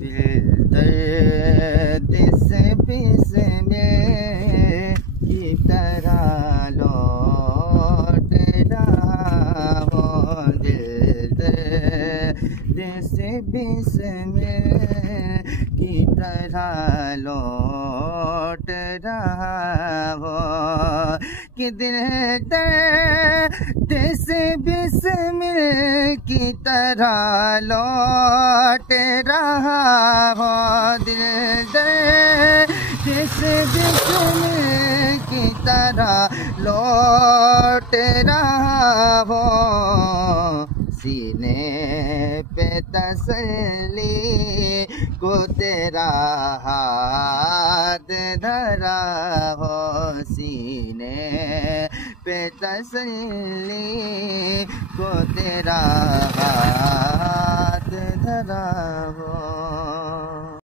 दिल दर्द से पिसमें की तरह लौट रहा हो, दिल दर्द से पिसमें की तरह लौट रहा हो, कि दिल दर्द से बिस्मिल की तरह लौट रहा हो, दिल दर्द से बिस्मिल की तरह लौट रहा हो, सीने पे तसल्ली को तेरा हाथ धरा हो, सीने पे तसल्ली को तेरा हाथ धरा हो।